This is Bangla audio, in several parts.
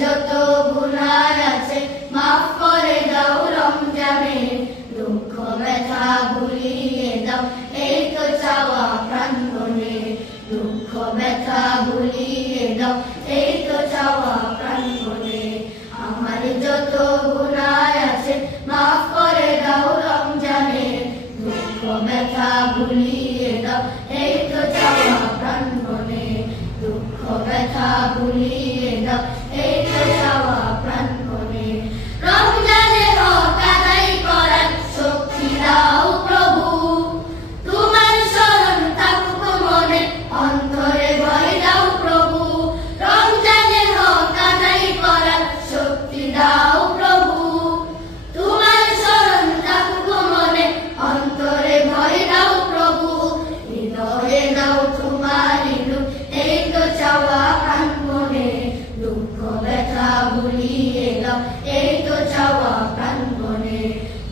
যত গুনাহ আছে মাফ করে দাও রমজানে, দুঃখ ব্যথা ভুলিয়ে দাও এই তো চাওয়া প্রাণপণে, দুঃখ ব্যথা ভুলিয়ে দাও এই তো চাওয়া প্রাণপণে। আমার যত গুনাহ আছে মাফ করে দাও রমজানে, দুঃখ ব্যথা ভুলিয়ে দাও এই তো চাওয়া প্রাণপণে, দুঃখ ব্যথা ভুলিয়ে দাও এই তো চাওয়া প্রাণপণে। রমজানে হক আদায় করার শক্তি দাও প্রভু, তোমার শরণ থাকুক মনে অন্তরে ভয় দাও প্রভু। রমজানে হক আদায় করার শক্তি দাও প্রভু, তোমার শরণ থাকুক মনে অন্তরে ভয় দাও প্রভু। হৃদয়ে দাও তোমার রূপ এই তো চাওয়া প্রাণপণে, দুঃখ ব্যথা ভুলিয়ে দাও এই তো চাওয়া প্রাণপণে,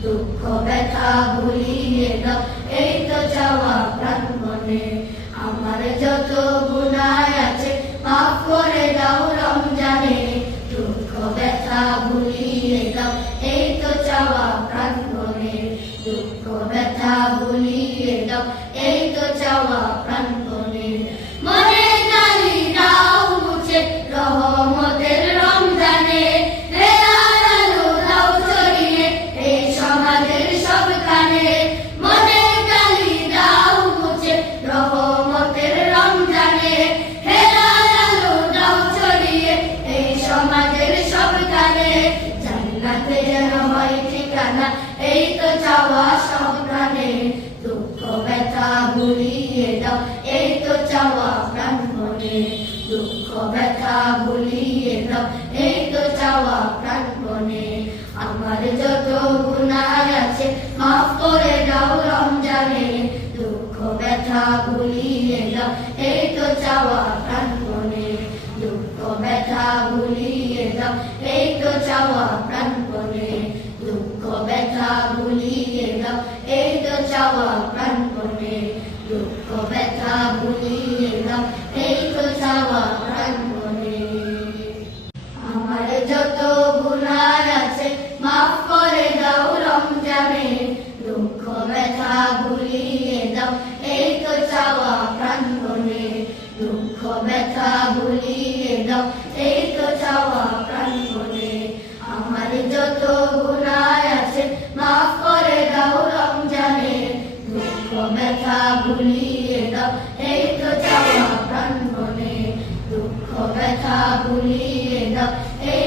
দুঃখ ব্যথা ভুলিয়ে দাও এই তো চাওয়া প্রাণপণে। আমার যত গুনাহ আছে মাফ করে দাও রমজানে, দুঃখ ব্যথা ভুলিয়ে দাও এই তো চাওয়া প্রাণপণে, দুঃখ ব্যথা ভুলিয়ে দাও এই তো চাওয়া প্রাণপণে। মনে কালি দাও মুছে রহমতের রমজানে, হেরার আলো দাও ছড়িয়ে এই সমাজের সবখানে। মনে কালি দাও মুছে রহমতের রমজানে, হেরার আলো দাও ছড়িয়ে এই সমাজের সবখানে। জান্নাতে যেন হয় ঠিকানা এই তো চাওয়া সবখানে, দুঃখ ব্যথা ভুলিয়ে দাও এই তো চাওয়া প্রাণপণে, দুঃখ ব্যথা ভুলিয়ে দাও এই তো চাওয়া প্রাণপণে। আমার যত গুনাহ আছে মাফ করে দাও রমজানে, দুঃখ ব্যথা ভুলিয়ে দাও এই তো চাওয়া প্রাণপণে, দুঃখ ব্যথা ভুলিয়ে দাও এই তো চাওয়া প্রাণপণে, দুঃখ ব্যথা ভুলিয়ে দাও এই তো চাওয়া প্রাণপণে, দুঃখ ব্যথা ভুলিয়ে দাও এই তো চাওয়া প্রাণপণে। আমার যত গুনাহ আছে মাফ করে দাও রমজানে, দুঃখ ব্যথা ভুলিয়ে দাও এই তো চাওয়া প্রাণপণে, দুঃখ ব্যথা ভুলিয়ে দাও এই তো চাওয়া প্রাণপণে। আমার যত গুনাহ আছে মাফ করে দাও রমজানে, দুঃখ ব্যথা ভুলিয়ে দাও এই তো চাওয়া প্রাণপণে, দুঃখ ব্যথা ভুলিয়ে দাও এই